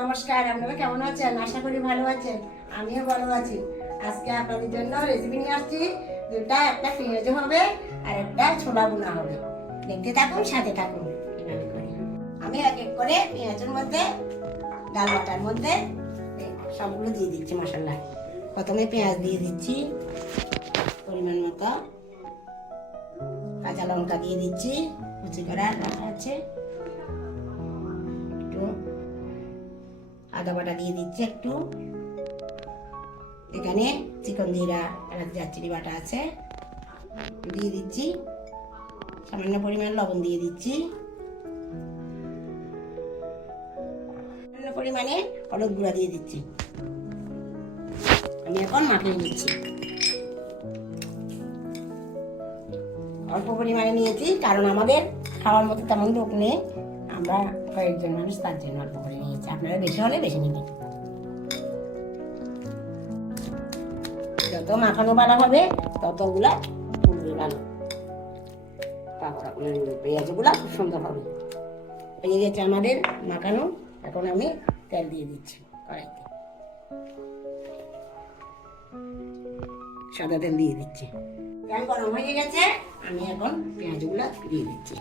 নমস্কার, আপনারা কেমন আছেন? আশা করি ভালো আছেন। আমিও ভালো আছি। আজকে আপনাদের জন্য রেসিপি নিয়ে আসছি। একটা পেঁয়াজ হবে আর একটা ছোলা বোনা হবে। দেখতে থাকুন, সাথে থাকুন। কিভাবে করি আমি এক এক করে পেঁয়াজের মধ্যে, ডাল বাটার মধ্যে সবগুলো দিয়ে দিচ্ছি মশলা। প্রথমে পেঁয়াজ দিয়ে দিচ্ছি পরিমাণ মতো, কাঁচা লঙ্কা দিয়ে দিচ্ছি কুচি করা রাখা আছে, একটু আদা বাটা দিয়ে দিচ্ছি, একটু এখানে চিকন জিরা দারচিনি বাটা আছে দিয়ে দিচ্ছি, সামান্য পরিমাণ লবণ দিয়ে দিচ্ছি, সামান্য পরিমাণে হলুদ গুঁড়া দিয়ে দিচ্ছি। আমি এখন মাখিয়ে নিচ্ছি। অল্প পরিমাণে নিয়েছি, কারণ আমাদের খাওয়ার মতো তেমন লোক নেই, আমরা কয়েকজন মানুষ, তার জন্য অল্প করে নিয়েছি। আপনারা বেশি হলে বেশি নেবেন। যত মাখানো ভালো হবে ততগুলা ফুলবে ভালো, পেঁয়াজগুলা খুব সুন্দর হবে। হয়ে গেছে আমাদের মাখানো। এখন আমি তেল দিয়ে দিচ্ছি কড়াইতে, সাদা তেল দিয়ে দিচ্ছি। তেল গরম হয়ে গেছে, আমি এখন পেঁয়াজগুলা দিয়ে দিচ্ছি।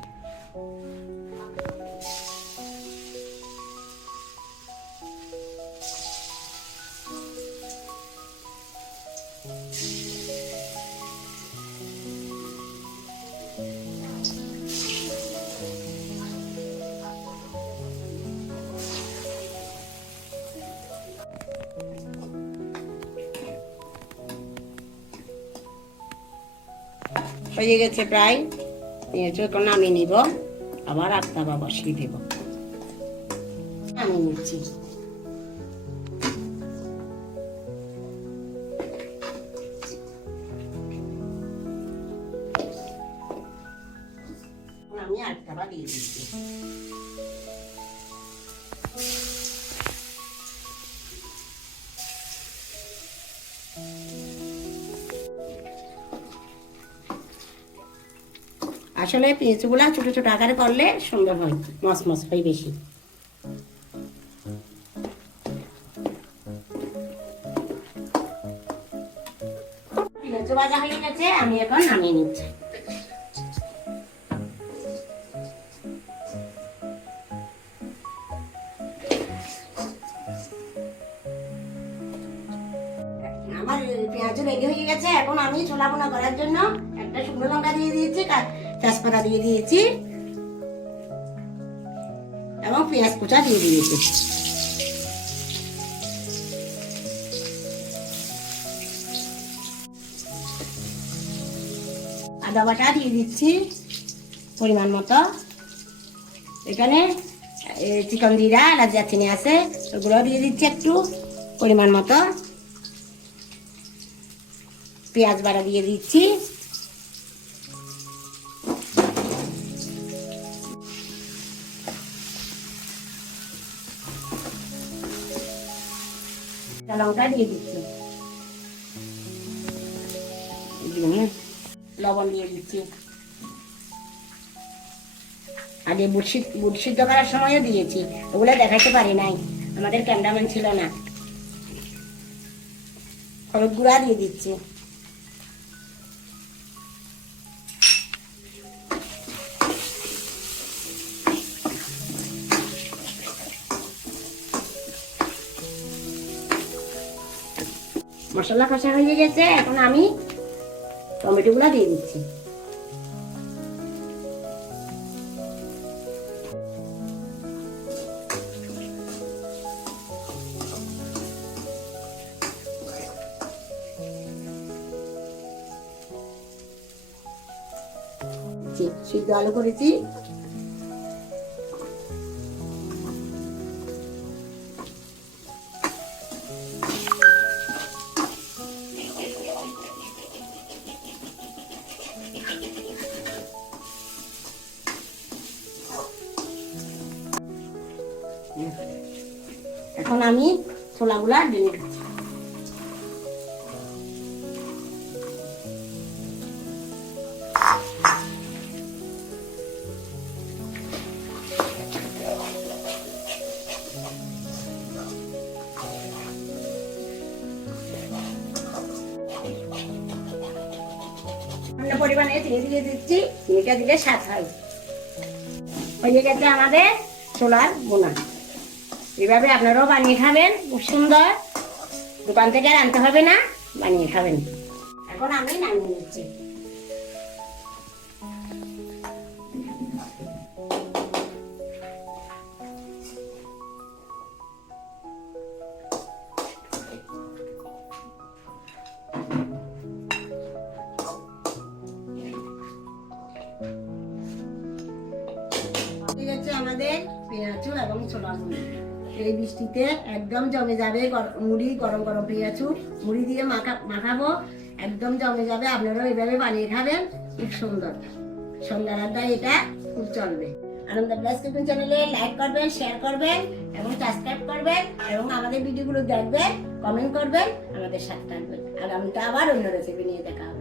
হয়ে গেছে প্রায়, পেঁয়াজ এখন নামিয়ে নিব, আবার আস্তা বা বসিয়ে দেব। নামিয়ে নিচ্ছি। আমি আস্তা বা দিয়ে দিচ্ছি। আসলে পেঁয়াজগুলা ছোট ছোট আকারে করলে সুন্দর হয়, মসমস হয় বেশি। পেঁয়াজ ভাজা হয়ে গেছে, আমি এখন নামিয়ে নিচ্ছি। আমার পেঁয়াজ রেডি হয়ে গেছে। এখন আমি ছোলা বোনা করার জন্য একটা শুকনো লঙ্কা দিয়ে দিয়েছি, তেজপাতা দিয়ে দিয়েছি এবং পেঁয়াজ কুচা দিয়ে দিয়েছি। আদা বাটা দিয়ে দিচ্ছি পরিমাণ মতো। এখানে চিকন জিরা আর দারচিনি আছে, ওগুলো দিয়ে দিচ্ছি একটু পরিমাণ মতো। পেঁয়াজ বাটা দিয়ে দিচ্ছি, লঙ্কা দিয়ে দিচ্ছি, লবণ দিয়ে দিচ্ছি। আগে বুট সিদ্ধ করার সময়ও দিয়েছি, ওগুলো দেখাতে পারি নাই, আমাদের ক্যামেরাম্যান ছিল না। হলুদ গুঁড়া দিয়ে দিচ্ছি। মশলা কষা হয়ে গেছে, এখন আমি টমেটোগুলো দিয়ে দিচ্ছি। সিদ্ধ আলু করেছি, এখন আমি ছোলাগুলা দিয়ে দিচ্ছি। পরিমাণে চিনি দিয়ে দিচ্ছি, চিনিটা দিলে স্বাদ হয়। হয়ে গেছে আমাদের ছোলার বোনা। এভাবে আপনারাও বানিয়ে খাবেন, খুব সুন্দর। দোকান থেকে আর আনতে হবে না, বানিয়ে খাবেন। এখন আমি নামিয়ে নিচ্ছি। আমাদের পেঁয়াজু এবং ছোলা মুড়ি এই বৃষ্টিতে একদম জমে যাবে। মুড়ি গরম গরম পেঁয়াজু মুড়ি দিয়ে মাখাবো, একদম জমে যাবে। আপনারাও এইভাবে বানিয়ে খাবেন, খুব সুন্দর। সন্ধ্যার আড্ডায় এটা খুব চলবে। আনন্দ প্লাস কুকিং চ্যানেলে লাইক করবেন, শেয়ার করবেন এবং সাবস্ক্রাইব করবেন এবং আমাদের ভিডিওগুলো দেখবেন, কমেন্ট করবেন, আমাদের সাথে থাকবেন। আগামীতে আবার অন্য রেসিপি নিয়ে দেখা হবে।